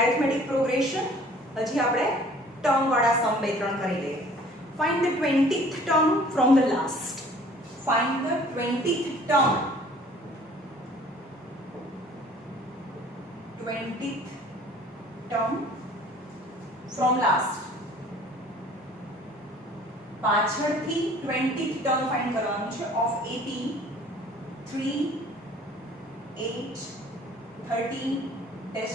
arithmetic progression હજી આપણે ટર્મ વાળા સમ બે ત્રણ કરી લઈએ. Find the 20th term from the last. Find the 20th term. 20th term from last. પાછળથી 20th term find કરવાનું છે of 18, 3, 8, 13, dash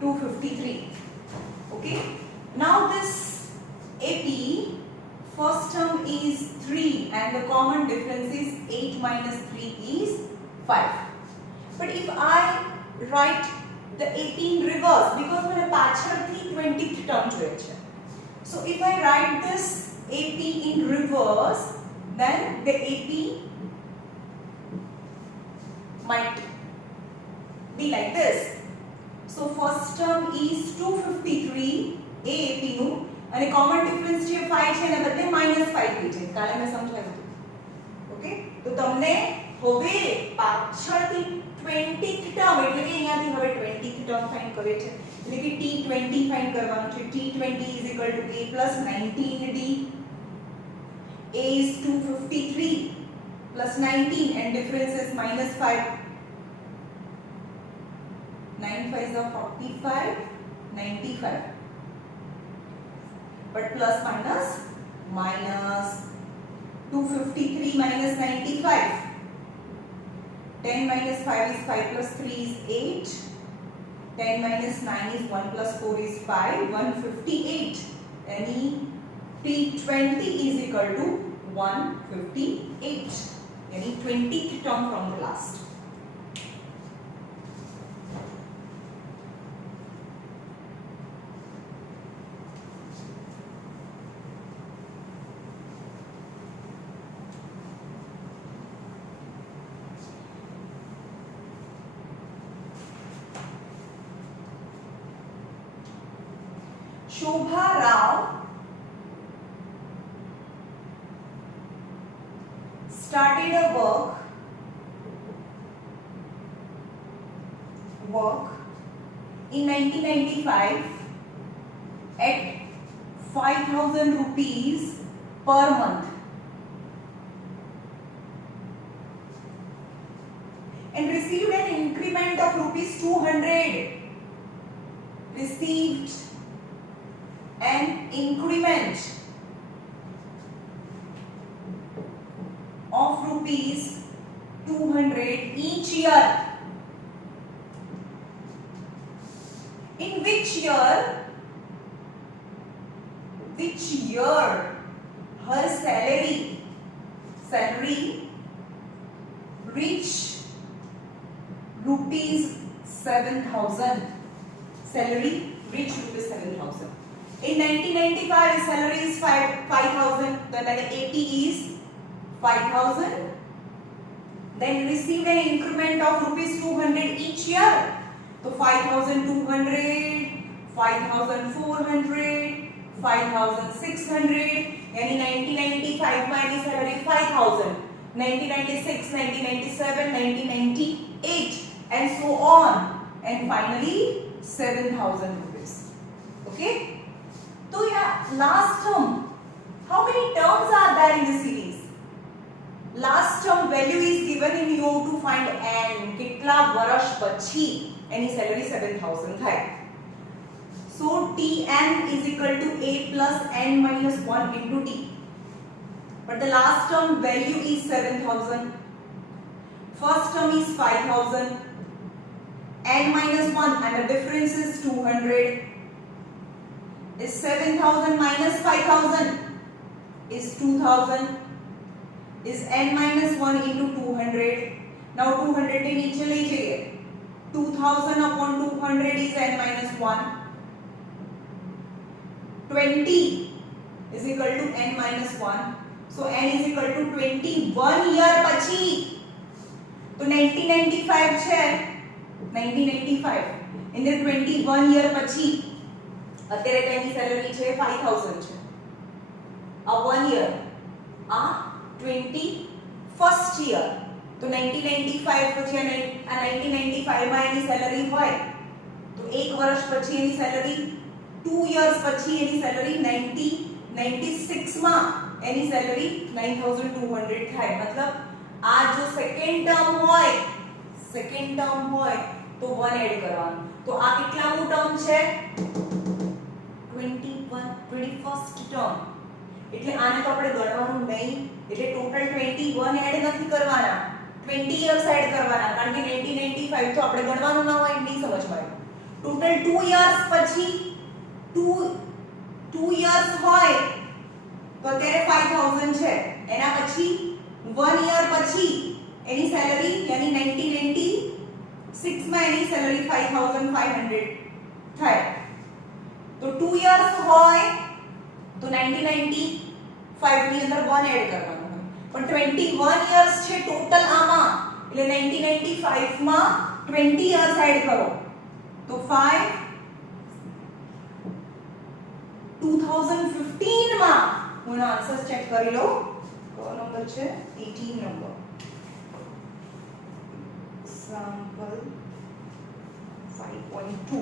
253. Okay, now this AP first term is 3 and the common difference is 8 minus 3 is 5. But if I write the AP in reverse, because મને પાછળથી 20th term જોઈએ છે, so if I write this AP in reverse, then the AP might be like this. So first term is 253 AP નું અને common difference જે 5 છે એના બદલે -5 થઈ જાય. કાલે મેં સમજાવ્યું હતું. ઓકે, તો તમને હવે પાછળથી 20th term એટલે કે અહીંયાથી હવે 20th term ફાઇન્ડ કરે છે એટલે કે T20 ફાઇન્ડ કરવાનું છે. T20 is equal to A plus 19D. A is 253 plus 19 and difference is -5. 9 5s are 45, 95. But plus minus 253 minus 95. 10 minus 5 is 5 plus 3 is 8. 10 minus 9 is 1 plus 4 is 5. 158. Any T20 is equal to 158. Any 20th term from the last. Shobha Rao started a work in 1995 at 5,000 rupees per month and received an increment of rupees 200. Received an increment of rupees 200 each year. In which year her salary reached rupees 7,000. Salary reached rupees 7,000. In 1995, his salary is 5,000. Then AP is 5,000. Then received an increment of rupees 200 each year. So 5,200, 5,400, 5,600. And in 1995, my salary 5,000. 1996, 1997, 1998, and so on. And finally 7,000 rupees. Okay. So yeah, last term, how many terms are there in this series? Last term value is given in you to find n. કેટલા વર્ષ પછી એની salary 7,000 થાય. So Tn is equal to A plus n minus 1 into T. But the last term value is 7,000. First term is 5,000. N minus 1 and the difference is 200. Is 7,000 minus 5,000 is 2,000. Is n minus 1 into 200. Now 200 के नीचे ले जाइए. 2,000 upon 200 is n minus 1. 20 is equal to n minus 1. So n is equal to 21 year પછી. तो 1995 છે. 1995. In the 21 year પછી અત્યારે તેની સેલરી છે 5,000 છે. આ 1 year આ 21st year. તો 1995 પછી આ 1995 માં એની સેલરી હોય તો તો 1 વર્ષ પછી એની સેલરી 2 years પછી એની સેલરી 96 માં એની સેલરી 9200 થાય મતલબ આ જો સેકન્ડ ટર્મ હોય તો 1 એડ કરવાનું તો આ કેટલામું ટર્મ છે 21st ટર્મ એટલે આને તો આપણે ગણવાનું નહીં એટલે ટોટલ 21 એડ નથી કરવાના 20 years એડ કરવાના કારણ કે 1995 તો આપણે ગણવાનું ના હોય નહીં સમજવાય ટોટલ 2 years પછી 2 years હોય તો અત્યારે 5000 છે એના પછી 1 year પછી એની સેલરી યાની 1996 માં એની સેલરી 5500 થાય તો 2 years હોય તો 1995 ની અંદર 1 એડ કરવાનું હોય પણ 21 years છે ટોટલ આમાં એટલે 1995 માં 20 years એડ કરો તો 5 2015 માં હું આન્સર ચેક કરી લો કયો નંબર છે 18 નંબર એક્ઝામ્પલ 5.2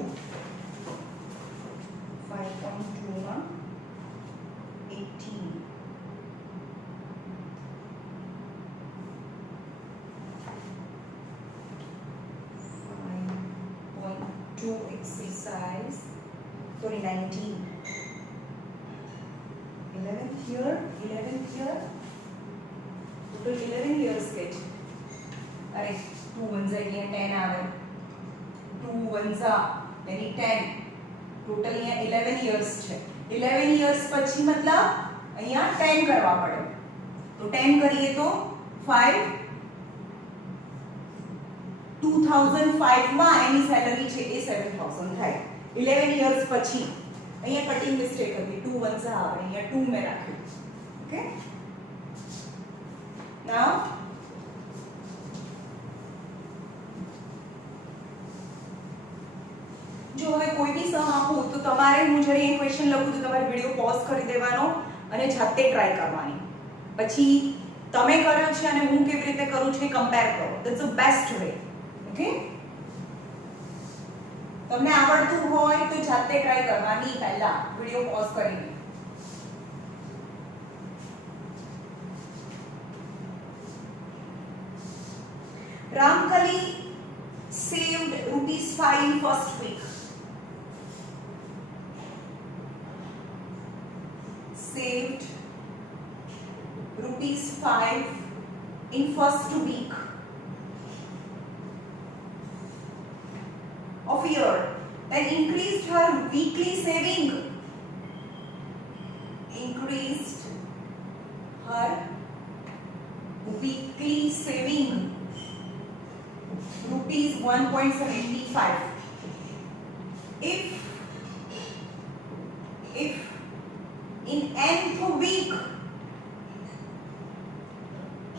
માં 18 5.2 exercise 19 11th year total 11 years के अरे 2 1 जा ये 10 आवे 2 1 जा यानी 10 टोटल यहाँ 11 years છે 11 years પછી મતલબ અહીંયા 10 કરવા પડે તો 10 કરીએ તો 5 2005 માં એની સેલરી છે એ 7000 થાય 11 years પછી અહીંયા કટિંગ મિસ્ટેક હતી 2 1 सा આવે અહીંયા 2 મેં રાખ્યું ઓકે નાउ જો હવે કોઈ બી સમ આપું તો તમારે હું જ્યારે એ ક્વેશ્ચન લખું તો તમારે વિડિયો પોઝ કરી દેવાનો અને જાતે ટ્રાય કરવાની પછી તમે કર્યો છે અને હું કેવી રીતે કરું છું એ કમ્પેર કરો that's the best way okay તમને આવડતું હોય તો જાતે ટ્રાય કરવાની પહેલા વિડિયો પોઝ કરીને Ramkali saved ₹5 in first week. Saved ₹5 in first week of year, then increased her weekly saving. Increased her weekly saving rupees 1.75. If in nth week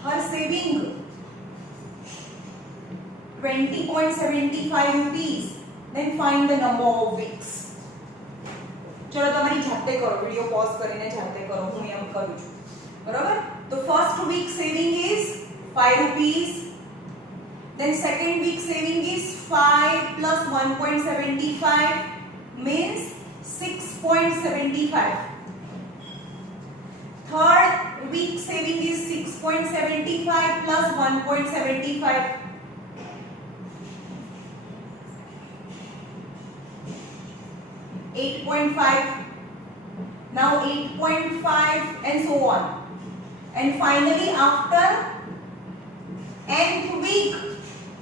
her saving 20.75 rupees, then find the number of weeks. चलो તમારી જાતે કરો video pose કરીને જાતે કરો હું એમ કરું છું બરાબર તો first week saving is 5 rupees. Then second week saving is 5 plus 1.75 means 6.75. Third week saving is 6.75 plus 1.75. $8.5. Now 8.5 and so on. And finally after nth week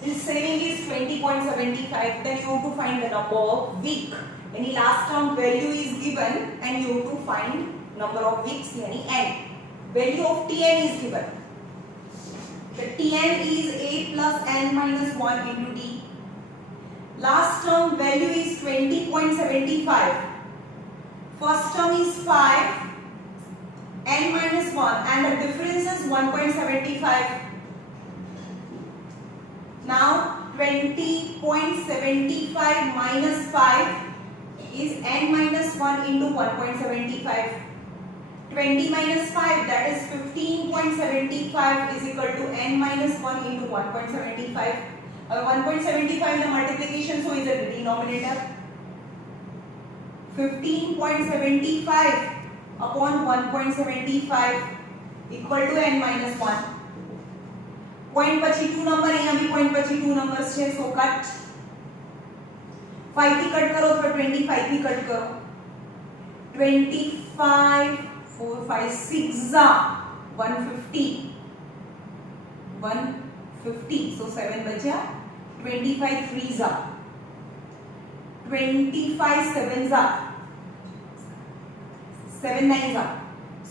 this saving is 20.75. Then you have to find the number of week. Any last term value is given and you have to find number of weeks yani n. Value of Tn is given. The Tn is a plus n minus 1 into d. Last term value is 20.75. First term is 5 n minus 1 and the difference is 1.75. Now 20.75 minus 5 is n minus 1 into 1.75. 20 minus 5 that is 15.75 is equal to n minus 1 into 1.75. હવે 1.75 નો multiplication so is it denominator 15.75 upon 1.75 equal to n minus 1. Point પછી 2 નંબર, અહીંયા બી point પછી 2 નંબર્સ છે, સો કટ 5 થી કટ કરો તો 25 થી કટ કરો 25 4 5 6 જા 150 150 so 7 બચ્યા 25 3 જા 25 7 જા 7 9 જા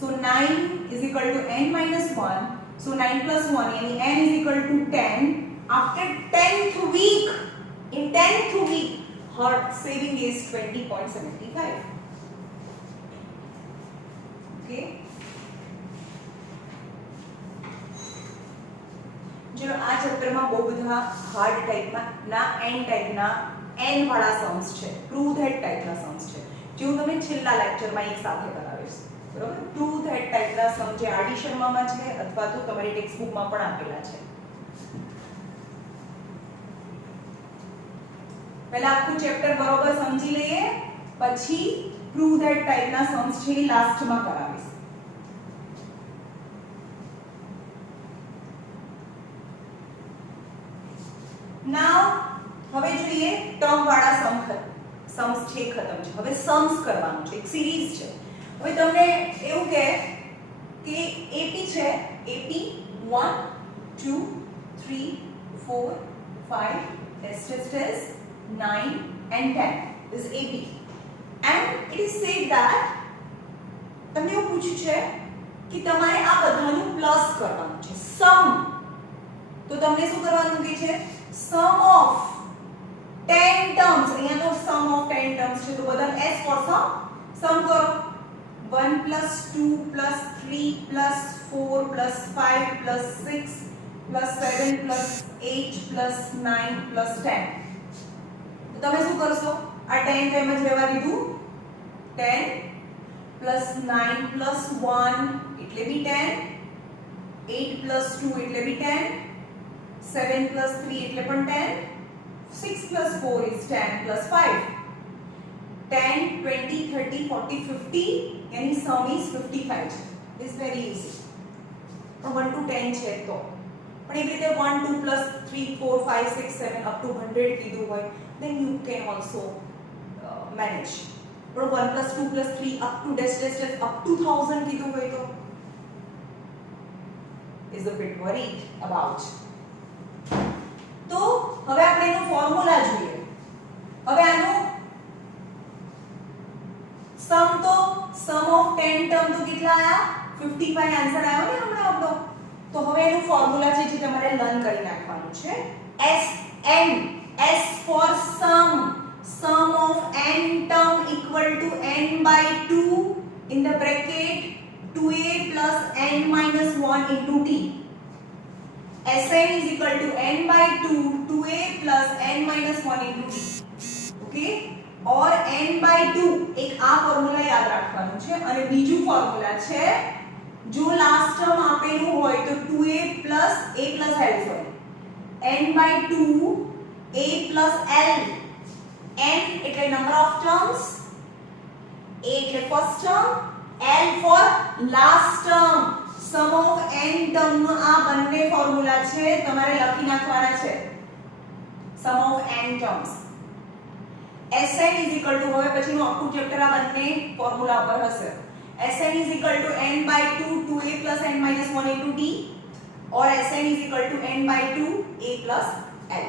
so 9 is equal to n minus 1 so 9 plus 1 yani n is equal to 10 after 10th week in 10th week her saving is 20.75 okay જો આ ચેપ્ટર માં બહુ બધા હાર્ડ ટાઈપ ના n ટાઈપ ના n વાળા સમ્સ છે પ્રૂવ ધેટ ટાઈપ ના સમ્સ છે જે હું તમને છેલ્લા લેક્ચર માં એક સાથે કરાવીશ બરોબર પ્રૂવ ધેટ ટાઈપ ના સમ જે એડિશન માં છે અથવા તો તમારી ટેક્સ્ટ બુક માં પણ આપેલા છે પહેલા આખું ચેપ્ટર બરોબર સમજી લઈએ પછી પ્રૂવ ધેટ ટાઈપ ના સમ્સ છે લાસ્ટ માં કરાવીશ નાઉ હવે જોઈએ ટર્મ વાળા सम्स છે ખતમ છે હવે सम्स કરવાનું છે એક સિરીઝ છે હવે તમને એવું કે AP છે AP 1 2 3 4 5 test 9 and 10 is AP and it is said that તમને એવું પૂછ્યું છે કે તમારે આ બધાનું પ્લસ કરવાનું છે સમ તો તમને શું કરવાનું કે છે sum of 10 terms અહીંયા તો sum of 10 terms છે તો બધા s for sum કરો 1 plus 2 plus 3 plus 4 plus 5 plus 6 plus 7 plus 8 plus 9 plus 10 તો તમે શું કરશો આ 10 તો એમ જ રહેવા દીધું 10 plus 9 plus 1 એટલે બી 10 8 plus 2 એટલે બી 10 7 plus 3 એટલે પણ 10 6 plus 4 is 10 plus 5 10 20 30 40 50 यानी sum is 55 is very easy from 1 to 10 છે તો પણ એવી રીતે 1 2 plus 3 4 5 6 7 up to 100 કીધું હોય then you can also manage પણ 1 plus 2 plus 3 up to dash up to 1000 કીધું હોય તો is a bit worried about તો હવે આપણે એનો ફોર્મ્યુલા જોઈએ હવે આનો સમ ઓફ 10 ટર્મ તો કેટલા આયા 55 આન્સર આવ્યો ને હમણાં આપણો તો હવે એનો ફોર્મ્યુલા છે જે તમારે લર્ન કરી નાખવાનું છે SN S for sum of n term equal to n by 2 in the bracket 2a plus n minus 1 into t Sn is equal to n by 2 2a plus n minus 1 into t okay और n by 2 एक આ ફોર્મ્યુલા યાદ રાખવાનું છે અને બીજું ફોર્મ્યુલા છે જો લાસ્ટ ટર્મ આપેલું હોય તો 2a plus a plus l sorry n by 2 a plus l n એટલે number of terms a એટલે first term l for last term sum of n term નો આ બંને ફોર્મ્યુલા છે તમારે લખી નાખવાના છે sum of n terms Sn is equal to હવે પછીનું આખું ચેપ્ટર આ બંને ફોર્મ્યુલા પર હશે Sn is equal to n by 2 2a plus n minus 1 into t or Sn is equal to n by 2 a plus l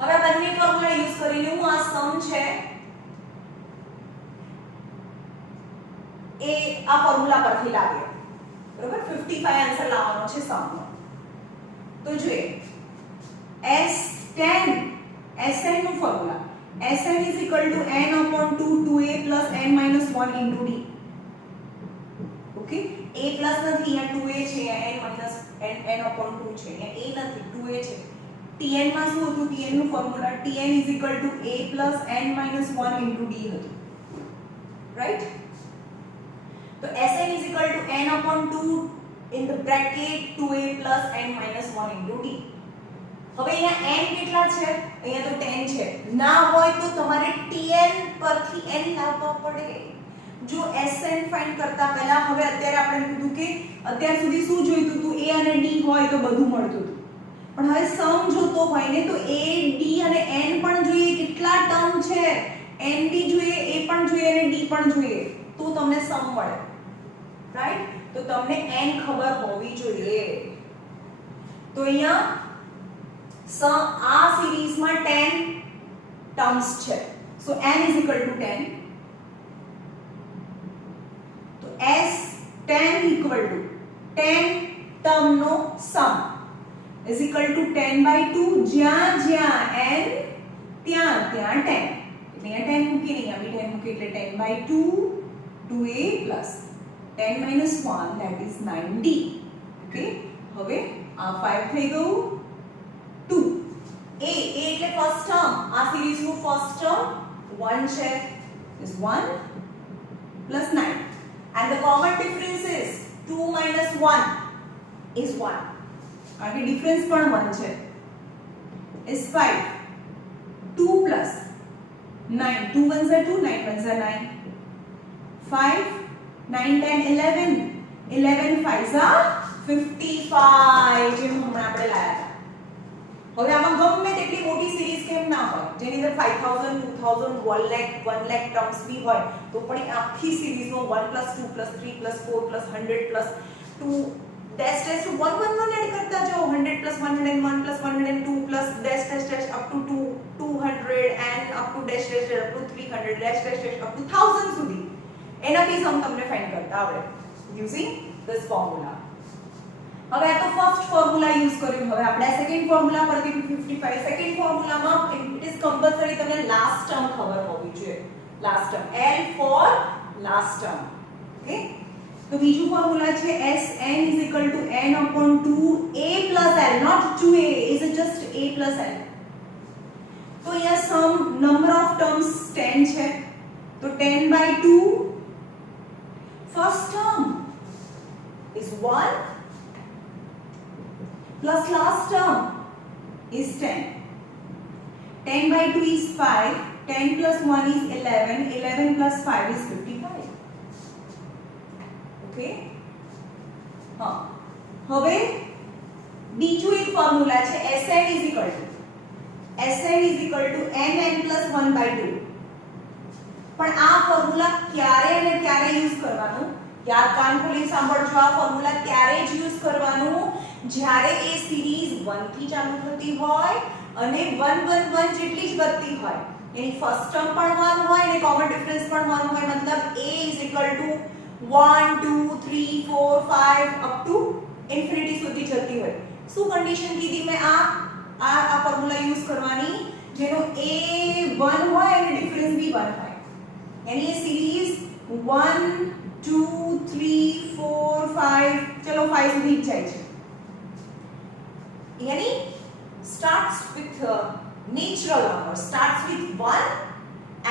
હવે બંને ફોર્મ્યુલા યુઝ કરીને હું આ સમ છે એ આ ફોર્મ્યુલા પરથી લાવ્યો બરાબર 55 આન્સર લાવવાનો છે સમનો તો જોઈએ S10 Sn નું formula Sn is equal to n upon 2 2a plus n minus 1 into d okay a plus નથી અહીંયા 2a છે અહીંયા n minus n upon 2 છે અહીંયા a નથી 2a છે tn માં શું હતું tn નું formula tn is equal to a plus n minus 1 into d હતું right तो Sn is equal to n upon 2 in the bracket 2a plus n minus 1 into d હવે અહીંયા n કેટલા છે? અહીંયા તો 10 છે. ના હોય તો તમારે tn પરથી n લાવવા પડે. જો sn ફાઇન્ડ કરતા પહેલા હવે અત્યારે આપણે કીધું કે અત્યાર સુધી શું જોઈતું હતું? a અને d હોય તો બધું મળતું હતું. પણ હવે સમ જોતો હોય ને તો a d અને n પણ જોઈએ. કેટલા ટર્મ છે? n b જોઈએ, a પણ જોઈએ અને d પણ જોઈએ તો તમને સમ મળે. રાઈટ? તો તમને n ખબર હોવી જોઈએ. તો અહીંયા આ સિરીઝમાં 10 ટર્મ્સ છે. સો n is equal to 10. તો s 10 equal to 10 ટર્મ નો સમ is equal to 10/2. જ્યાં જ્યાં n ત્યાં ત્યાં 10. એટલે અહીંયા 10 મૂકી નહીં, આવી 10 મૂકી એટલે 10/2 2a plus 10 minus 1 that is 9d. ઓકે, હવે આ 5 થઈ ગયું 2. a એટલે ફર્સ્ટ ટર્મ, આ સિરીઝ નું ફર્સ્ટ ટર્મ 1 છે is 1 plus 9 and the common difference is 2 minus 1 is 1. કારણ કે ડિફરન્સ પણ 1 છે is 5. 2 plus 9, 2 ones are 2, 9 ones are 9. 5 9 10 11, 11 5s are 55 જેમ હમણાં આપણે લાયા હતા. હવે આમાં ગમે તેટલી મોટી સિરીઝ કેમ ના હોય, જેની અંદર 5000 2000 1 lakh ટર્મ્સ બી હોય તો પણ આખી સિરીઝનો 1 2 3 4 100 2 dash dash to 1 એડ કરતા જાઓ. 100 101 102 dash dash dash up to 200 and up to dash dash dash up to 300 dash dash dash up to 1000 સુધી એનાથી સમ તમને ફાઇન્ડ કરતા આવડે યુઝિંગ ધીસ ફોર્મ્યુલા. હવે આ તો ફર્સ્ટ ફોર્મ્યુલા યુઝ કર્યું. હવે આપણે સેકન્ડ ફોર્મ્યુલા પરથી 55. સેકન્ડ ફોર્મ્યુલામાં ઇટ ઇઝ કમ્પલસરી તમને લાસ્ટ ટર્મ ખબર હોવી જોઈએ. Last term L for last term. Okay, તો બીજું ફોર્મ્યુલા છે Sn is equal to n upon 2a plus l, not 2a, is it just a plus l. તો અહીંયા સમ નંબર ઓફ ટર્મ્સ 10 છે તો 10/2 first term is 1 plus last term is 10. 10/2 is 5, 10 plus 1 is 11, 11 plus 5 is 55. Okay? હા, હવે બીજું એક ફોર્મ્યુલા છે Sn is equal to nn plus 1/2. પણ આ ફોર્મ્યુલા ક્યારે અને ક્યારે યુઝ કરવાનું? યાદ કાન ખોલી સાંભળજો. આ ફોર્મ્યુલા ત્યારે જ યુઝ કરવાનું જ્યારે એ સિરીઝ 1 થી ચાલુ થતી હોય અને 1 1 1 જેટલી જ વધતી હોય. એની ફર્સ્ટ ટર્મ પણ 1 હોય અને કોમન ડિફરન્સ પણ 1 હોય. મતલબ a is equal to 1 2 3 4 5 up to infinity સુધી જતી હોય. શું કન્ડિશન કીધી મેં? આ ફોર્મ્યુલા યુઝ કરવાની જેનો a 1 હોય અને ડિફરન્સ બી 1 હોય. यानी ये सीरीज 1 2 3 4 5 चलो 5 સુધી જાય છે. यानी starts with natural numbers, starts with 1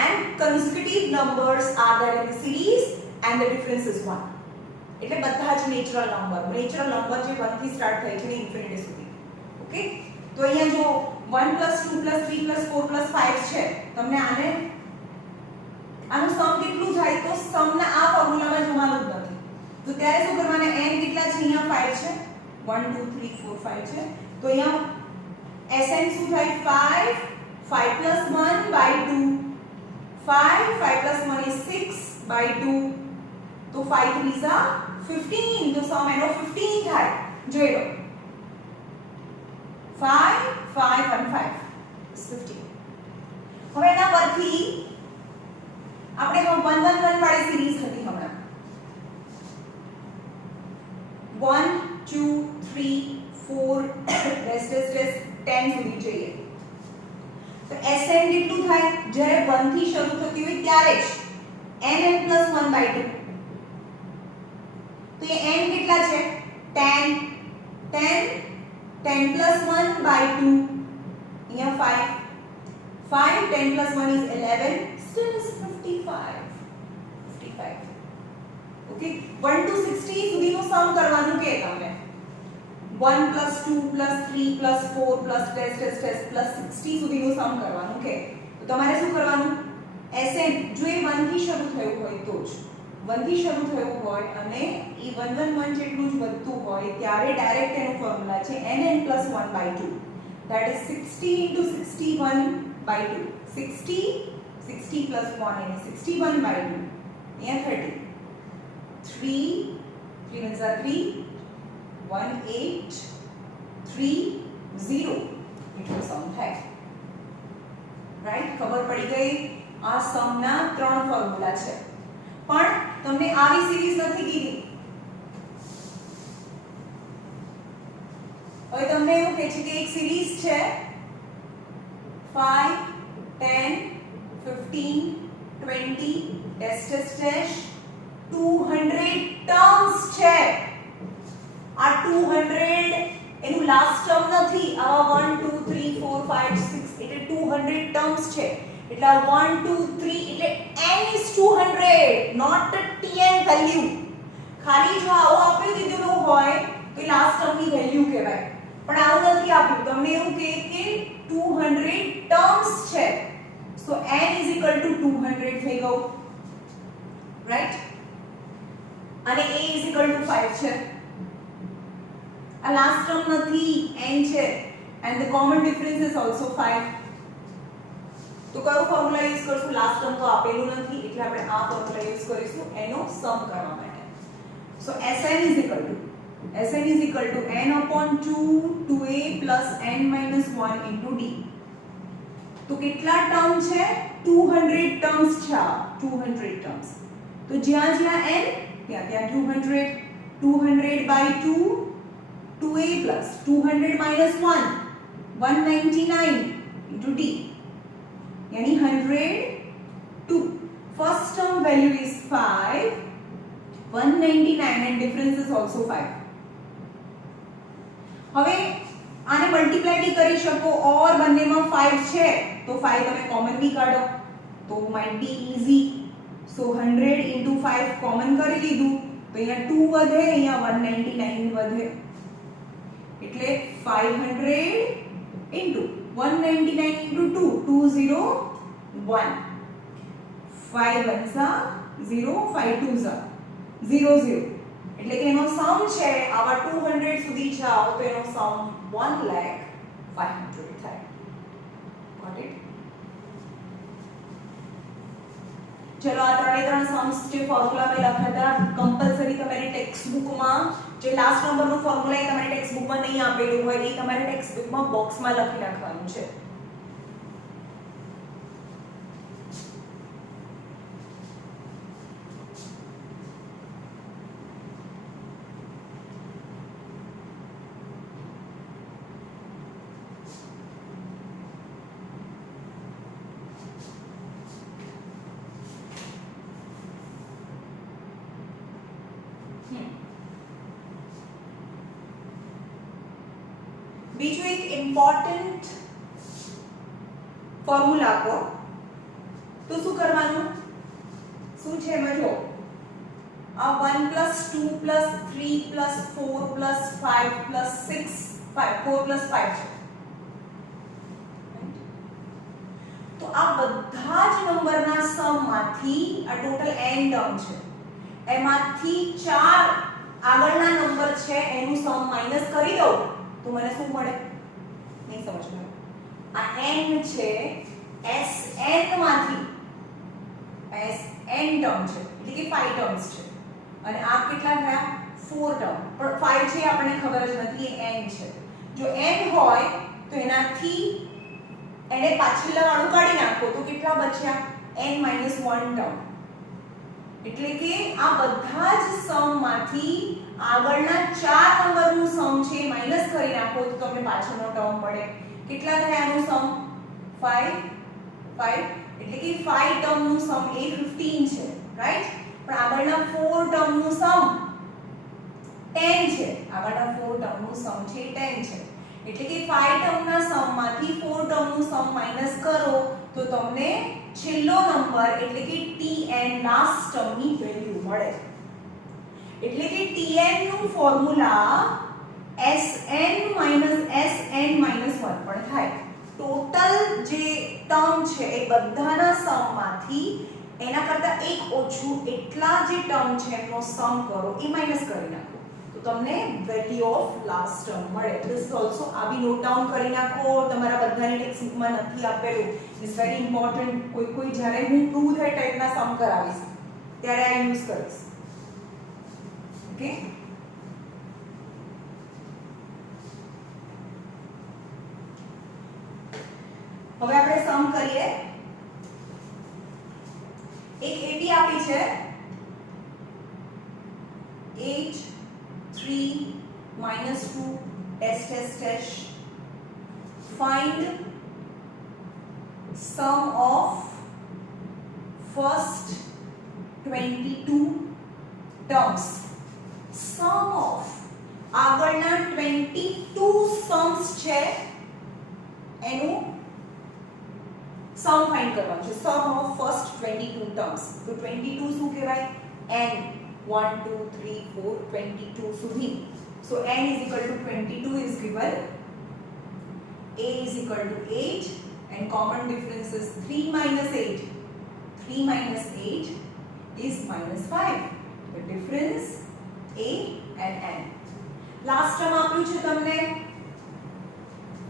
and consecutive numbers are there in the series and the difference is 1. એટલે બધા જ નેચરલ નંબર જે 1 થી સ્ટાર્ટ થાય છે ને ઇન્ફિનિટી સુધી. ઓકે, તો અહીંયા જો 1 2 3 4 5 છે. તમને આનું સમ કેટલું થાય? તો સમના આ ફોર્મ્યુલામાં જવાનું જ નથી. તો ત્યારે શું કરવાના? n કેટલા છે? અહીંયા 5 છે. 1 2 3 4 5 છે. તો અહીંયા Sn શું થાય? 5 plus 1/2. 5 plus 1 is 6/2. તો 5 3s are 15. તો સમ એનો 15 થાય. જોઈ લો 5 5 and 5 is 15. હવે એના પરથી આપણે 1 1 1 વાળી સિરીઝ હતી હમણાં 1 2 3 4 10 સુધી જઈએ તો Sn કેટલું થાય? જ્યારે 1 થી શરૂ થતી હોય ત્યારે જ nn plus 1/2. તો એ n કેટલા છે? 10 plus 1/2. અહીંયા 5 10 plus 1 is 11, still is 55. Okay, 1 to 60 સુધીનું સમ કરવાનું કે તમને 1 + 2 + 3 + 4 + ટેસ્ટ ટેસ્ટ ટેસ્ટ + 60 સુધીનું સમ કરવાનું કે તો તમારે શું કરવાનું Sn જો એ 1 થી શરૂ થયું હોય તો જ 1 થી શરૂ થયું હોય અને એ 111 જેટલું જ વધતું હોય ત્યારે ડાયરેક્ટ એનું ફોર્મ્યુલા છે nn + 1/2 that is 60 * 61/2 60 60 + 1 એટલે 61/2 અહીંયા 30 3 3 * 3 1830 એટલો સમ થાય રાઈટ ખબર પડી ગઈ આ સમના ત્રણ ફોર્મ્યુલા છે પણ તમને આવી સિરીઝ નથી કીધી હવે તમને એવું કહે છે કે એક સિરીઝ છે 5 10 15 20 ટેસ્ટ ટેસ્ટ ટેસ્ટ 200 ટર્મ્સ છે આ 200 એનું લાસ્ટ ટર્મ નથી આવા 1 2 3 4 5 6 એટલે 200 ટર્મ્સ છે એટલે 1 2 3 એટલે n is 200 not tn value ખાલી જો આવું આપ્યું દીધેલું હોય તો લાસ્ટ ટર્મની વેલ્યુ કહેવાય પણ આવું નથી આપ્યું તમને એવું કહે કે 200 ટર્મ્સ છે સો n is equal to 200 થઈ ગયું રાઈટ અને a is equal to 5 છે આ લાસ્ટ ટર્મ નથી n છે and the common difference is also 5 તો કયો ફોર્મ્યુલા યુઝ કરશું લાસ્ટ ટર્મ તો આપેલું નથી એટલે આપણે આ ફોર્મ્યુલા યુઝ કરીશું એનો સમ કરવા માટે સો Sn is equal to n/2 2a + n - 1 * d તો કેટલા ટર્મ છે 200 ટર્મ્સ છે 200 ટર્મ્સ તો જ્યાં જ્યાં n ત્યાં ત્યાં 200 200/2 2a + 200 - 1 199 * d यानी 102 first term value is 5 199 and difference is also 5 હવે આને મલ્ટીપ્લાય બી કરી શકો ઓર બંનેમાં 5 છે તો 5 તમે કોમન બી કાઢો તો might be easy so 100 * 5 કોમન કરી લીધું તો અહીંયા 2 વધે અહીંયા 199 વધે એટલે 500 * 199 * 2 201 5 1s 0 5 2s 00 એટલે કે એનો સમ છે આવા 200 સુધી જાઓ તો એનો સમ 1,05,000 થાય ગોટ ઇટ ચલો આ ત્રણ सम्स જે ફોર્મ્યુલા મે લખ્યા હતા કમ્પલસરી તમારી ટેક્સ્ટ બુકમાં જે લાસ્ટ નંબરનું ફોર્મ્યુલા એ તમારી ટેક્સ્ટ બુકમાં નહીં આપેલું હોય એ તમારે ટેક્સ્ટ બુકમાં બોક્સમાં લખી નાખવાનું છે बीजू एक इम्पोर्टન્ટ फॉर्मूला को तो शू करवानुं शू छे एमां जो आ 1 + 2 + 3 + 4 + 5 + 6 4 + 5 છે तो आ બધા જ નંબરના સમ માંથી આ ટોટલ n ટર્મ છે એમાંથી 4 આગળના નંબર છે એનું સમ માઈનસ કરી દઉં तो મને શું મળે નહીં સમજમાં આ n છે Sn માંથી Sn ટર્મ છે એટલે કે 5 ટર્મ્સ છે અને આ કેટલા થયા 4 ટર્મ પણ 5 છે આપણને ખબર જ નથી એ n છે જો n હોય તો એનાથી એને પાછળના વાળું કાઢી નાખો તો કેટલા બચ્યા n - 1 ટર્મ એટલે કે આ બધા જ સમ માંથી આગળના 4 નંબરનું સમ છે માઈનસ કરી નાખો તો તમને પાછળનો ટર્મ મળે કેટલા થયા આનું સમ 5 એટલે કે 5 ટર્મનું સમ એ 15 છે રાઈટ પણ આગળના 4 ટર્મનું સમ 10 છે આગળના 4 ટર્મનું સમ છે 10 છે એટલે કે 5 ટર્મના સમમાંથી 4 ટર્મનું સમ માઈનસ કરો તો તમને છેલ્લો નંબર એટલે કે tn લાસ્ટ ટર્મની વેલ્યુ મળે એટલે કે tn નું formula Sn minus Sn minus 1 પણ થાય. ટોટલ જે ટર્મ છે એ બધાના સમમાંથી એના કરતા એક ઓછું એટલા જે ટર્મ છે એનો સમ કરો એ માઈનસ કરી નાખો તો તમને વેલ્યુ ઓફ લાસ્ટ ટર્મ મળે. ધીસ ઓલસો આ બી નોટ ડાઉન કરી નાખો. તમારા બધાની ટેક્સ્ટબુકમાં નથી આપેલું. Is very important. કોઈ જ્યારે હું પ્રૂવ થાય ટાઈપના સમ કરાવીશ ત્યારે આ યુઝ કરીશ. ઓકે, હવે આપણે સમ કરીએ. એક એબી આપી છે 8 3 -2 dash find sum of first 22 terms. sum of આગળના 22 sums છે એનું સમ ફાઇન્ડ કરવાનું છે. સમ ઓફ ફર્સ્ટ 22 ટર્મ્સ. તો 22 શું કહેવાય? n 1 2 3 4 22 સુધી. So n is equal to 22 is given. A is equal to 8 and common difference is 3 minus 8. 3 minus 8 is minus 5. The difference A and n. Last term આપ્યું છે તમને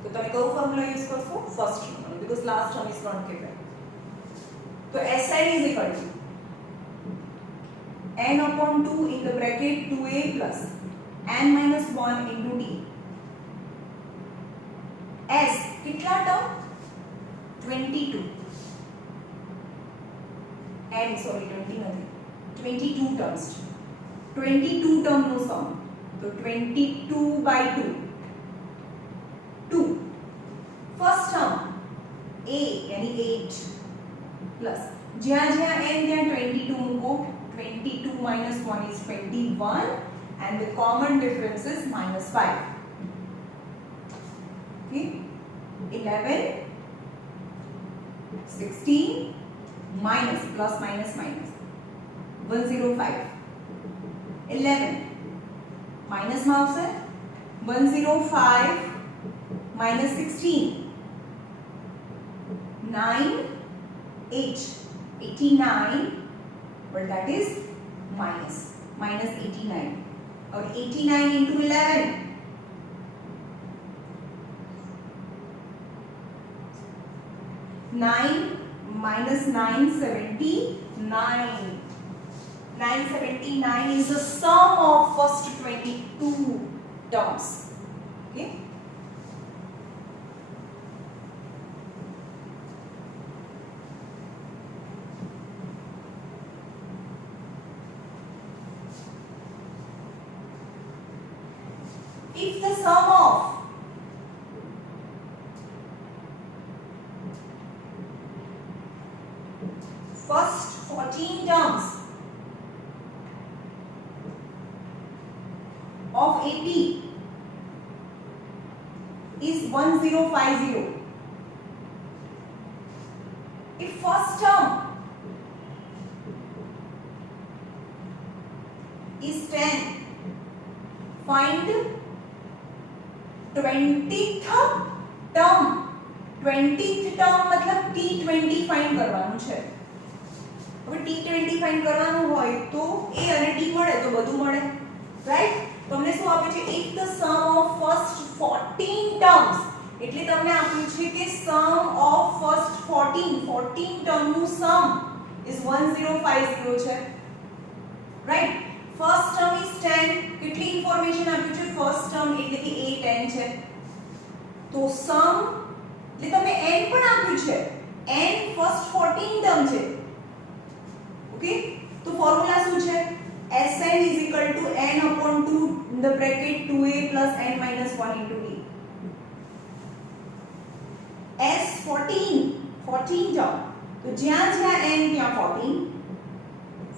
તો તમે કયો ફોર્મ્યુલા યુઝ કરશો? First formula, because last term is not given. તો Sn is equal to n upon 2 in the bracket 2a plus n minus 1 into d. S કેટલા ટર્મ? 22. n sorry 20 નથી, 22 ટર્મ્સ છે. 22 ટર્મ નો સમ. તો 22 by 2 2. First term a यानी 8 plus જ્યાં જ્યાં n ત્યાં 22 મૂકો. 22 minus 1 is 21 and the common difference is minus 5. Okay, 11 16 minus plus minus minus 105. 11 minus માં આવશે 105 minus 16 9 8 89 but that is minus 89 or 89 into 11 9 minus 979. 979 is the sum of first 22 terms. Okay, if the sum of first 14 terms of AP is 1050, if first term is 10, find 20th term. 20th term मतलब T20 find करવાનું છે. હવે T20 find કરવાનું હોય તો A અને D મળે તો બધું મળે, રાઈટ? તમને શું આપ્યું છે? if the sum of first 14 terms, એટલે તમને આપ્યું છે કે sum of first 14 term નું sum is 1050 છે, રાઈટ? first term is 10. કેટલી ઇન્ફોર્મેશન આપ્યું છે? first term એટલે કે a 10 છે. તો sum એટલે તમને n પણ આપ્યું છે. n first 14 term છે. ઓકે, તો ફોર્મ્યુલા શું છે? Sn is equal to n upon 2 in the bracket 2a plus n minus 1 into d. S 14 term. તો જ્યાં જ્યાં n ત્યાં 14.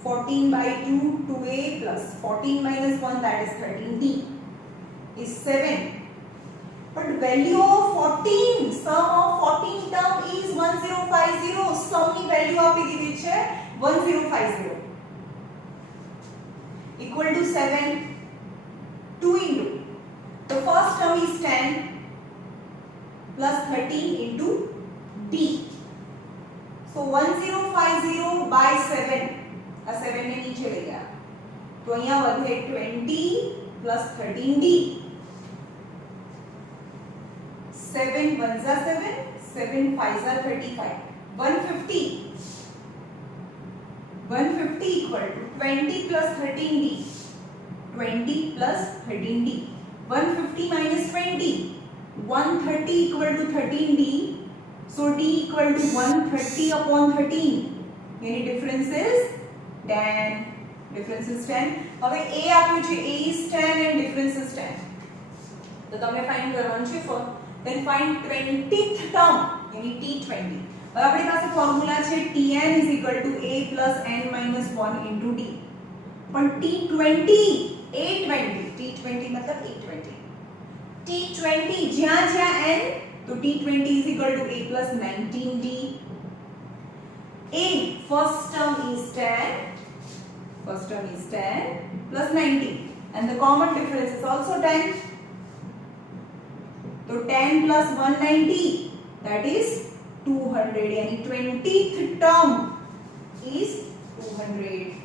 14 by 2 2a plus 14 minus 1 that is 13d is 7. But value of 14, sum of 14 term is 1050. Sum ની value આપી દીધી છે 1050 equal to 7. 2 into the So first term is 10 plus 13 into D. So 1050 by 7, આ 7 ને નીચે લઈ ગયા તો અહીંયા વધે 20 plus 13D. 7 1s are 7, 7 5s are 35. 150 equal to 20 plus 13D. 20 plus 13D. 150 minus 20. 130 equal to 13D. So D equal to 130 upon 13. Any difference is 10. Difference is 10. હવે A આપ્યું છે, A is 10 and difference is 10. તો તમને ફાઇન્ડ કરવાનું છે for then find 20th term यानी T20. હવે આપણી પાસે ફોર્મ્યુલા છે Tn is equal to A plus n minus 1 into D. પણ T20 A20 T20 मतलब A20. T20 જ્યાં જ્યાં n तो T20 is equal to A plus 19D. A first term is 10. First term is 10 plus 19 and the common difference is also 10. So 10 plus 190 that is 200 यानी 20th term is 200.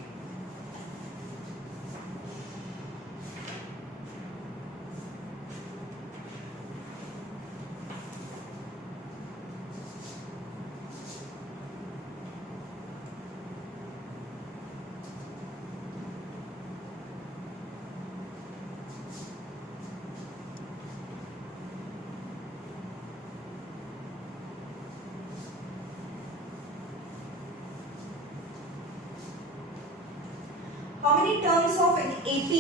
How many terms of an AP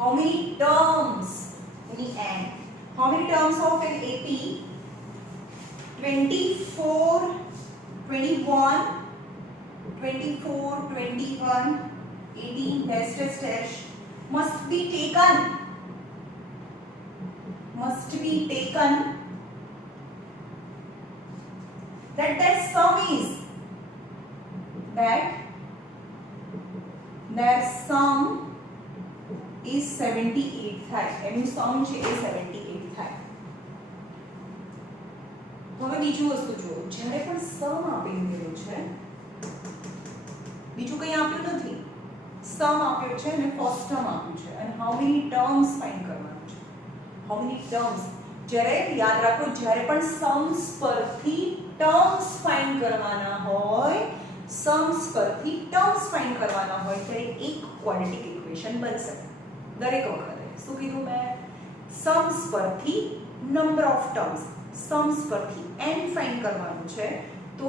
how many terms in N? How many terms of an AP? 24, 21, 24, 21, 18 dash must be taken that sum is that their sum is 78 થાય એનું sum છે એ 78 થાય. હવે બીજું વસ્તુ જુઓ, જ્યારે પણ sum આપી દીધેલું છે, બીજું કંઈ આપ્યું નથી, sum આપ્યો છે અને first term આપ્યું છે અને how many terms find કરવાનું છે. How many terms? જ્યારે યાદ રાખો, જ્યારે પણ sums પરથી terms find કરવાના હોય, sums પરથી terms find કરવાના હોય ત્યારે એક quadratic equation બનશે દરેક વખતે. શું કીધું મેં? sums પરથી number of terms, sums પરથી n find કરવાનું છે તો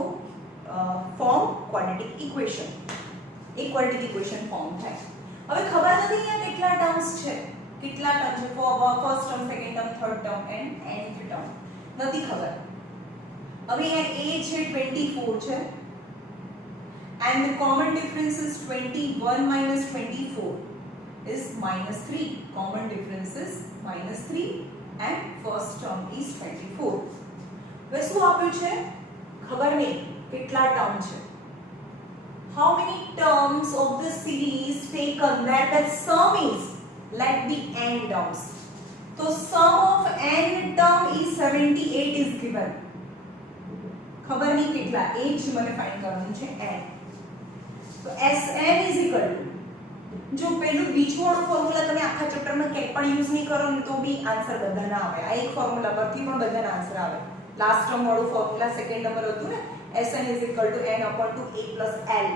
form quadratic equation. એક quadratic equation form થાય. હવે ખબર નથી અહીંયા કેટલા terms છે, કેટલા ટર્મ છે, first term, second term, third term and nth term નથી ખબર. હવે અહીંયા a છે 24 છે and the common difference is 21 minus 24 is -3. Common difference is -3 and first term is 24. હવે શું આપ્યું છે ખબર નહીં કેટલા ટર્મ છે. How many terms of the series taken that the sum is let be n terms. So sum of n term is 78 is given. ખબર નહીં કેટલા, એ જ મને ફાઇન્ડ કરવાનું છે n. તો Sn is equal to, જો પેલું બીજું વાળું ફોર્મ્યુલા તમે આખા ચેપ્ટરમાં ક્યાંય પણ યુઝ નહીં કરો ને તો બી આન્સર બધા ના આવે. આ એક ફોર્મ્યુલા પરથી પણ બધાના આન્સર આવે. લાસ્ટ ટર્મ વાળું ફોર્મ્યુલા સેકન્ડ નંબર હતું ને, Sn is equal to n upon 2a plus l.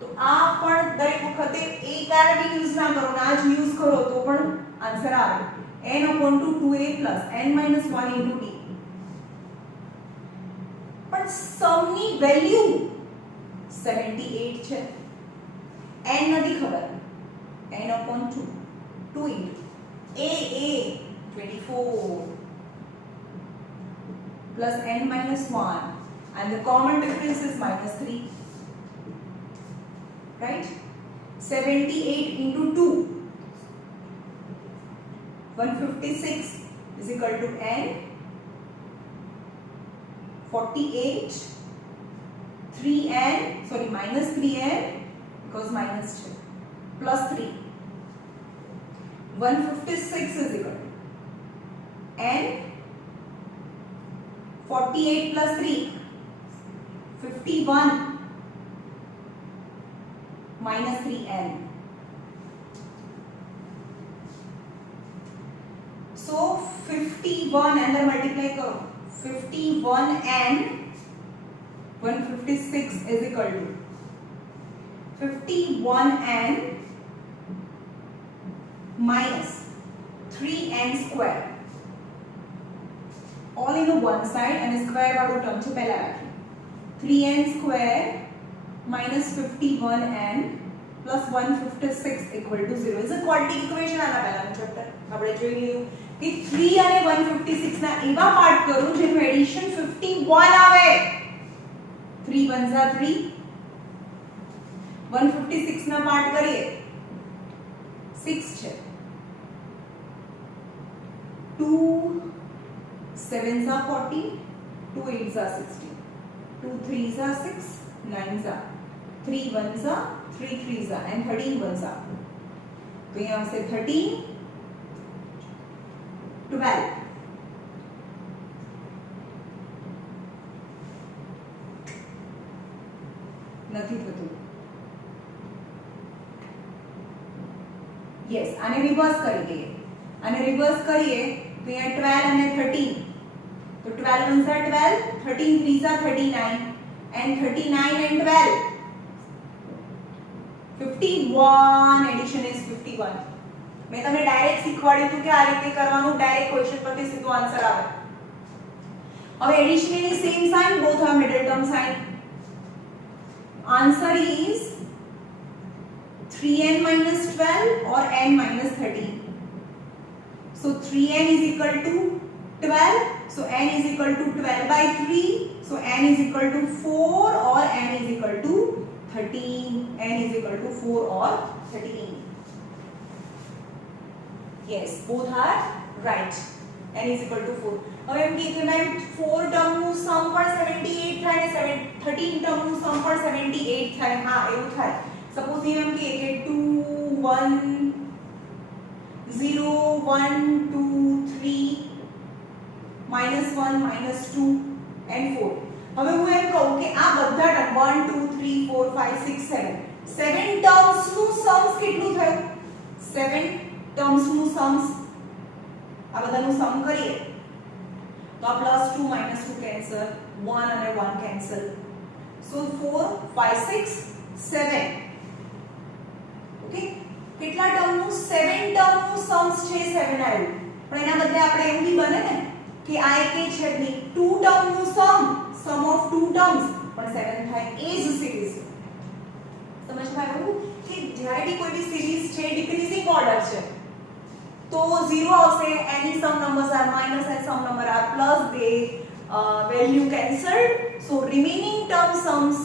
તો આ પણ દરેક વખતે એ ક્યારે બી યુઝ ના કરો, ના જ યુઝ કરો તો પણ આન્સર આવે. n upon 2a plus n minus 1 into d. પણ સમ ની વેલ્યુ 78 છે, n નથી ખબર, n upon 2 into a 24 plus n minus 1 and the common difference is -3. Right? 78 into 2, 156 is equal to n. 48 3n, sorry, minus 3n because minus 2 plus 3. 156 is equal to n 48 plus 3 51 minus 3n. So 51 अंदर मल्टीप्लाई करो 51 and 156 is equal to 51 and minus 3n square all in one side and square वालों टर्म से पहला रखें 3n square minus 51 and plus 156 equal to 0 is a quadratic equation આના પહેલાનું ચેપ્ટર આપણે જોઈ લીધું કે 3 અને 156 ના એવા પાર્ટ કરું જેનું એડિશન 51 આવે 3 1s are 3 156 ના પાર્ટ કરીએ 6 છે 2 7s are 40 2 8s are 16 2 3s are 6 9s are 3 1s are 3 3s are and 13 1s are तो यहाँ से 13 12 નથી થતું यस આને રિવર્સ કરી દઈએ આને રિવર્સ કરીએ તો यहाँ 12 અને 13 तो 12 1s are 12 13 3s are 39 and 39 and 12 51 addition is 51 मैं તમને डायरेक्ट શીખવાડ્યું હતું કે આ રીતે કરવાનું डायरेक्ट क्वेश्चन પરથી સીધો આન્સર આવે હવે એડિશન ની same sign both are middle term sign answer is 3n minus 12 or n minus 13 so 3n is equal to 12 so n is equal to 12 by 3 so n is equal to 4 or n is equal to 13 n is equal to 4 or 13 yes both are right n is equal to 4 હવે એમ કે મેમ 4 ટર્મ નું સમ પણ 78 થાય ને 13 ટર્મ નું સમ પણ 78 થાય હા એવું થાય સપોઝ એમ કે 2 1 0 1 2 3 -1 -2 and 4 હવે હું એમ કહું કે આ બધા ટર્મ 1 2 3 4 5 6 7 ટર્મ્સ નું સમ્સ કેટલું થયું 7 ટર્મ્સ નું સમ્સ આ બધાનું સમ કરીએ तो +2 -2 कैंसल 1 અને 1 कैंसल so 4 5 6 7 ઓકે કેટલા ટર્મ નું 7 ટર્મ નું સમ્સ છે 7 આવ્યું પણ એના બદલે આપણે એવું બી બને ને કે આ એક છે ની 2 ટર્મ નું સમ ઓફ 2 ટર્મ્સ પણ 7 થાય એ જ સિરીઝ સમજમાં આવ્યું કે જ્યારે બી કોઈ બી સિરીઝ છે ડિક્રીઝિંગ ઓર્ડર છે तो 0 આવશે any some numbers are minus and some number are plus they value cancelled so remaining term sums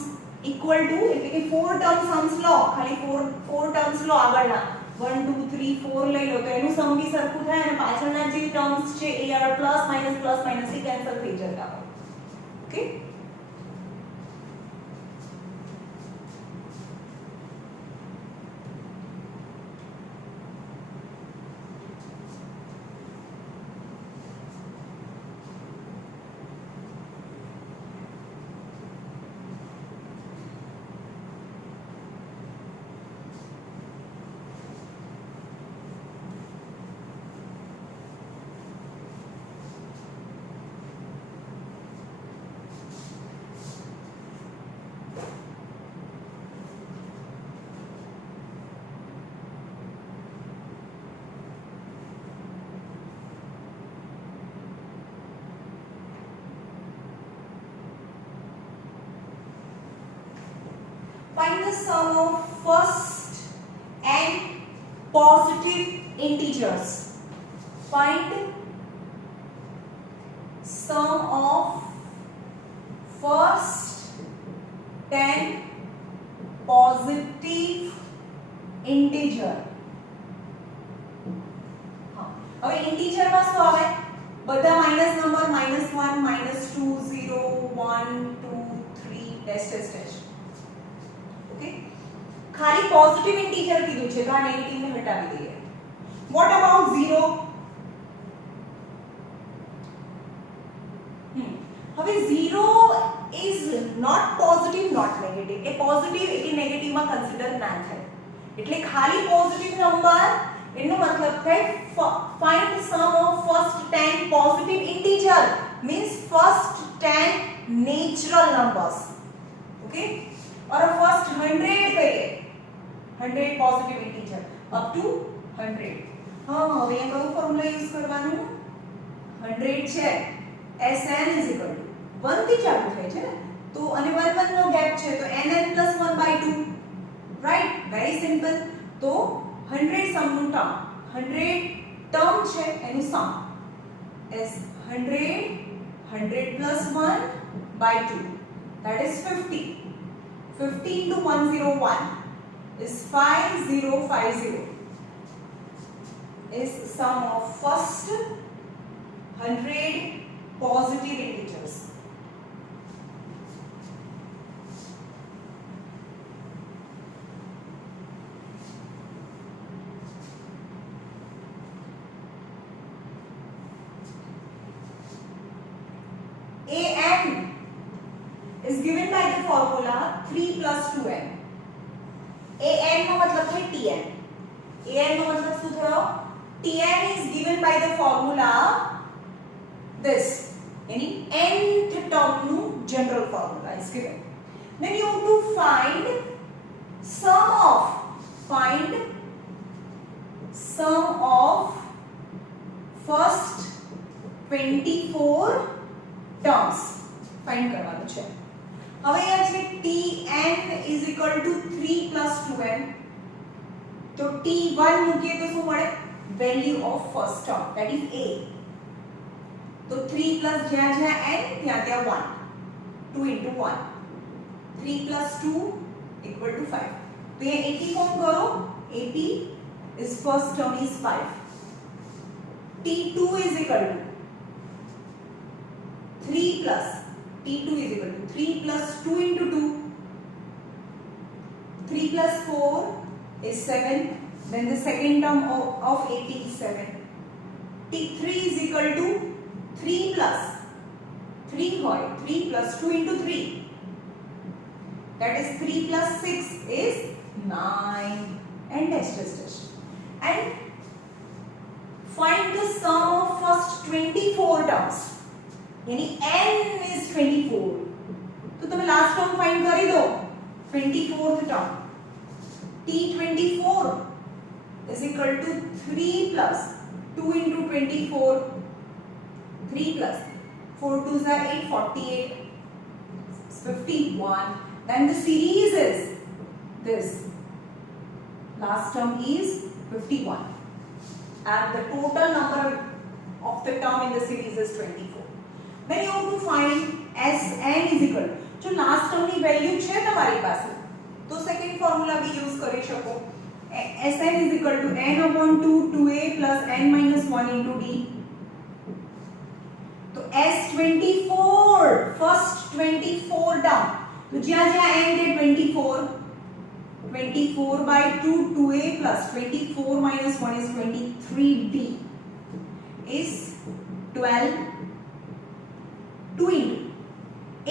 equal to એટલે કે 4 term sums લો ખાલી 4 terms લો આગળના 1 2 3 4 લઈ લો તો એનું સમ બી સરખું થાય અને પાછળના જે ટર્મ્સ છે એ આર પ્લસ માઈનસ એ કેન્સલ થઈ જતા હોય okay Find the sum of first and positive integers. Find sum of first 10 positive integer. હવે ઇન્ટીજર માં શું આવે બધા minus number -1 -2 0 1 2 3 dash dash dash. Okay, ખાલી પોઝિટિવ ઇન્ટીજર કીધું છે તો આ નેગેટિવ ને હટાવી દઈએ. What about 0? હવે 0 is not positive not negative. એ પોઝિટિવ કે નેગેટિવ માં કન્સિડર ના થાય. એટલે ખાલી પોઝિટિવ નંબર એનો મતલબ થાય find sum of first 10 positive integer means first 10 natural numbers. Okay, or a first 100 કહીએ, 100 positive integer up to 100. હા, હવે અહીંયા કયું ફોર્મ્યુલા યુઝ કરવાનું? 100 છે, Sn is equal to 1 થી ચાલુ થાય છે ને, તો અને 1 1 નો ગેપ છે તો nn plus 1/2, right? Very simple. તો 100 સમ નું ટર્મ, 100 ટર્મ છે એનું સમ is 100 100 plus 1/2, that is 50. 50 into 101 is 5050 is sum of first 100 positive integers. An is given by the formula 3 plus 2n. An નો મતલબ છે Tn. An નો મતલબ શું થયો? Tn is given by the formula this. Yani nth term નું general formula is given. Then you have to find sum of first 24 terms find કરવાનું છે. હવે અહીંયા છે Tn is equal to 3 plus 2n. તો T1 મૂકીએ તો શું મળે? Value of first term, that is a. તો 3 plus જ્યાં જ્યાં n ત્યાં ત્યાં 1. 2 into 1. 3 plus 2 equal to 5. તો ये 80 ફોર્મ કરો. 80 is first term is 5. T2 is equal to 3 plus T2 is equal to 3 plus 2 into 2. 3 plus 4 is 7. Then the second term of 80 is 7. T3 is equal to 3 plus 3 hoy 3 plus 2 into 3. That is 3 plus 6 is 9 and dash dash dash. And find the sum of first 24 terms. यानी n is 24. तो तुम्हें last term find कर ही दो. 24th term T24 is equal to 3 plus 2 into 24. 3 plus 4 2s are 8, 48. 51. Then the series is this. Last term is 51. And the total number of the term in the series is 24. Then you have to find Sn is equal to, जो last term ની વેલ્યુ છે તમારી પાસે તો second formula બી યુઝ કરી શકો. Sn is equal to n upon 2 2a plus n minus 1 into d. तो S24 first 24 term, तो જ્યાં જ્યાં n છે 24 by 2 2a plus 24 minus 1 is 23d is 12. 2 into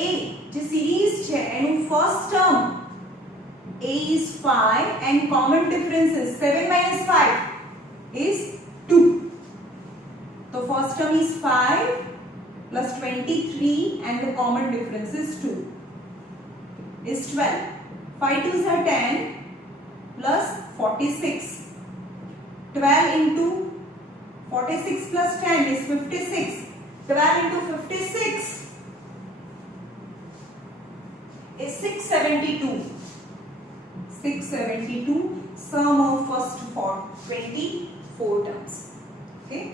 a જે series છે એનું first term a is 5 and common difference is 7 minus 5 is 2. So first term is 5 plus 23 and the common difference is 2 is 12. 5 2s are 10 plus 46. 12 into 46 plus 10 is 56. 12 into 56 is 672. 672 sum of first 24 terms. Okay.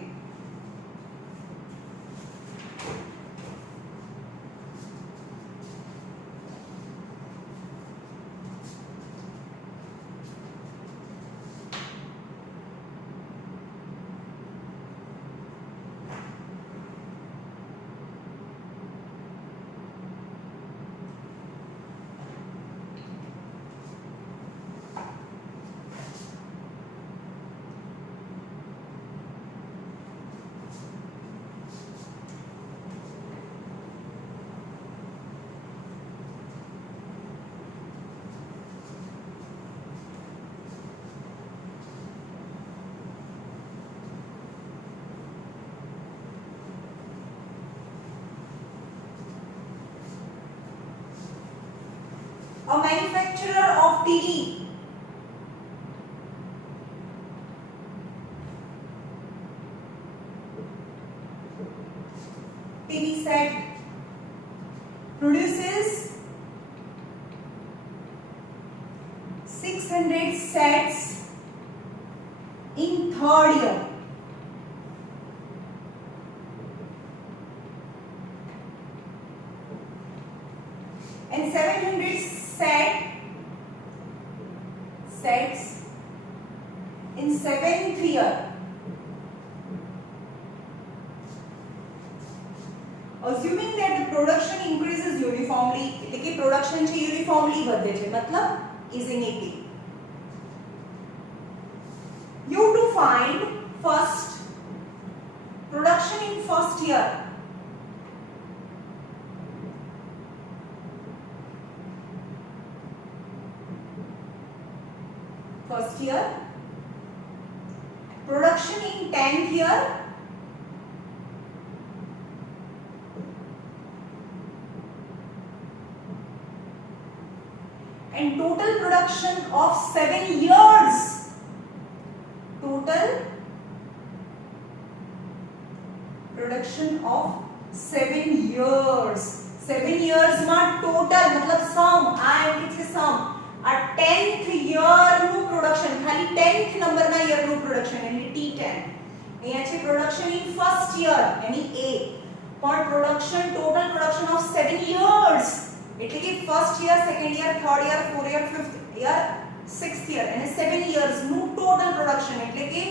a manufacturer of TV set produces 600 sets in third year. And 700 sets in seventh year. Assuming that the production increases uniformly, એટલે કે production છે uniformly વધે છે, મતલબ is in 80. You to find first production in first year. First year, production in 10th year, and total production of 7 years. Total production of 7 years. 7 years માં total मतलब sum, આ એટલે છે sum. આ 10th year નું production, ખાલી 10th નંબર ના year નું production એટલે T10. અહીંયા છે production in first year यानी A. પણ production total production of 7 years એટલે કે first year, second year, third year, fourth year, fifth year, sixth year અને 7 years નું total production એટલે કે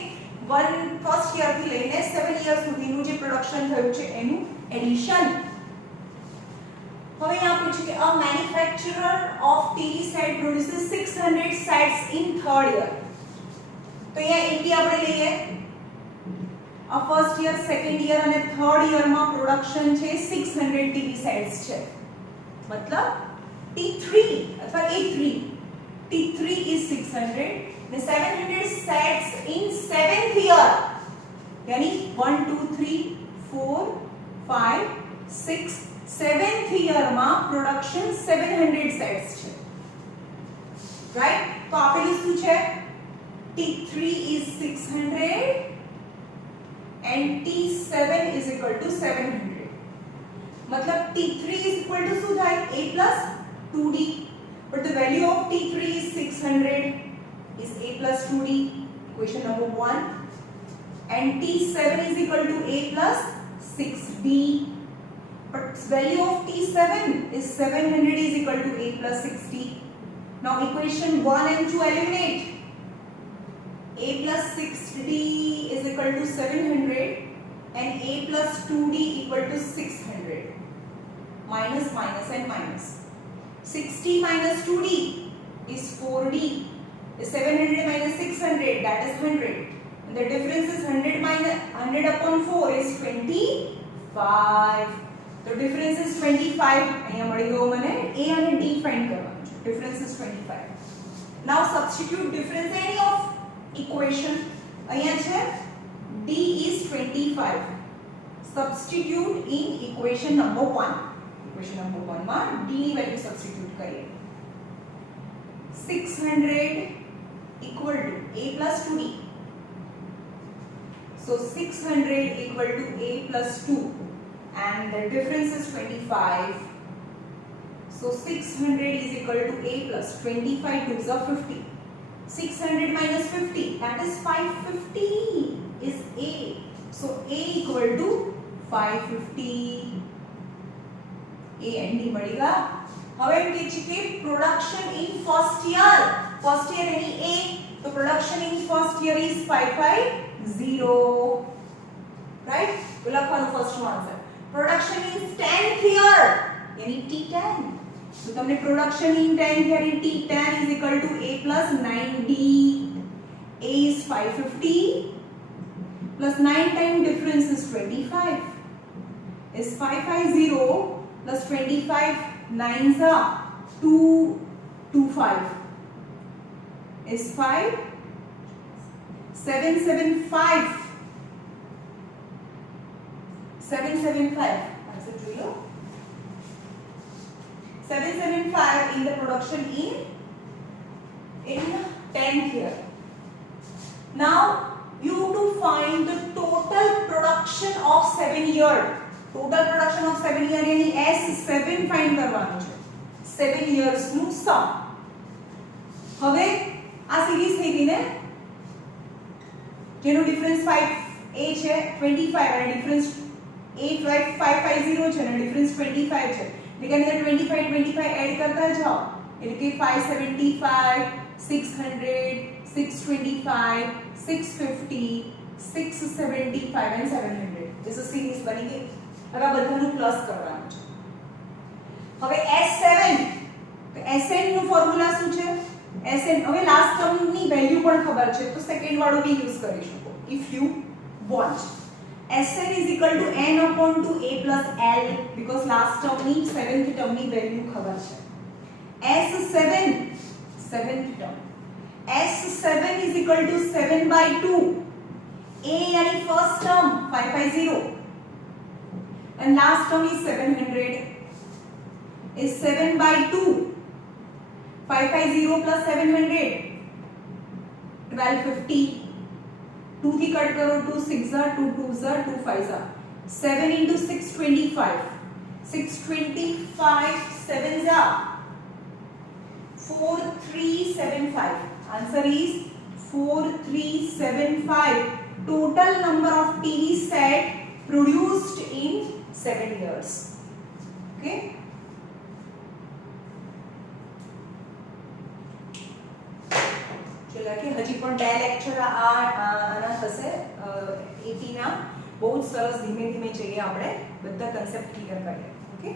first year થી લઈને 7 years સુધીનું જે production થયું છે એનું addition. હવે यहाँ पूछे कि a manufacturer of TV set produces 600 sets in third year. तो यहाँ 80 આપણે લઈએ. આ first year, second year અને third year માં production છે 600 TV sets છે. मतलब T3 अथवा A3. T3 is 600 and 700 sets in 7th year. यानी 1 2 3 4 5 6 7th year માં production 700 sets છે. Right? તો આપેલું શું છે? T3 is 600 and T7 is equal to 700. मतलब T3 is equal to શું થાય? A plus 2D. But the value of T3 is 600 is A plus 2D. Equation number 1. And T7 is equal to A plus 6D. But value of T7 is 700 is equal to A plus 60. Now equation 1 and 2 eliminate. A plus 6D is equal to 700 and A plus 2D equal to 600. Minus, minus and minus. 60 minus 2D is 4D. 700 minus 600, that is 100. And the difference is 100 minus 100 upon 4 is 25. The difference is 25. અહીંયા મળી ગયો મને A અને D find કરવાનું છે. Difference is 25. Now substitute difference any of equation. અહીંયા છે D is 25. Substitute in equation number 1. Equation number 1 માં D ની value substitute કરીએ. 600 equal to A plus 2D. So 600 equal to A plus 2. And the difference is 25. So 600 is equal to A plus 25 2s are 50. 600 minus 50, that is 550 is A. So A equal to 550. A and D મળીગા. હવે એમ કહે છે કે production in first year any A, so production in first year is 550. Right? we'll લખવાનું first answer. Production in 10th year यानी T10. तो तुमने production in 10th year in T10 is equal to A plus 9D. A is 550 plus 9 time difference is 25. Is 550 plus 25 9s are 225. Is 5 775. 775. Answer to you. 775 in the production in 10th year. Now you have to find the total production of 7 year. Total production of 7 year यानी S7 find करવાનું છે. 7 years નું sum. હવે આ સિરીઝ થઈ ગઈ ને જેનો ડિફરન્સ 5a છે 25 અને ડિફરન્સ A550 છે અને ડિફરન્સ 25 છે. એટલે કે અંદર 25 25 એડ કરતા જાઓ એટલે કે 575 600 625 650 675 and 700 this is series બની ગઈ. હવે આ બધાનું પ્લસ કરવાનું છે. હવે S7 તો Sn નું ફોર્મ્યુલા શું છે? Sn હવે લાસ્ટ ટર્મની વેલ્યુ પણ ખબર છે તો સેકન્ડ વાળું બી યુઝ કરી શકો if you want. Sn is equal to n upon 2a plus l because last term ની 7th term ની વેલ્યુ ખબર છે. S7 7th term S7 is equal to 7 by 2 a यानी first term 550 and last term is 700 is 7 by 2 550 plus 700 1250 2 થી કટ કરો 2 6 are 2 2s are 2 5s are 7 into 625 625 7s are 4375 answer is 4375 total number of TV set produced in 7 years. Okay. चलो कि हजी पण બે લેક્ચર આના થશે એટી ના બહુ સરસ ધીમે ધીમે જઈએ આપણે બધા કન્સેપ્ટ ક્લિયર કરીએ. ઓકે.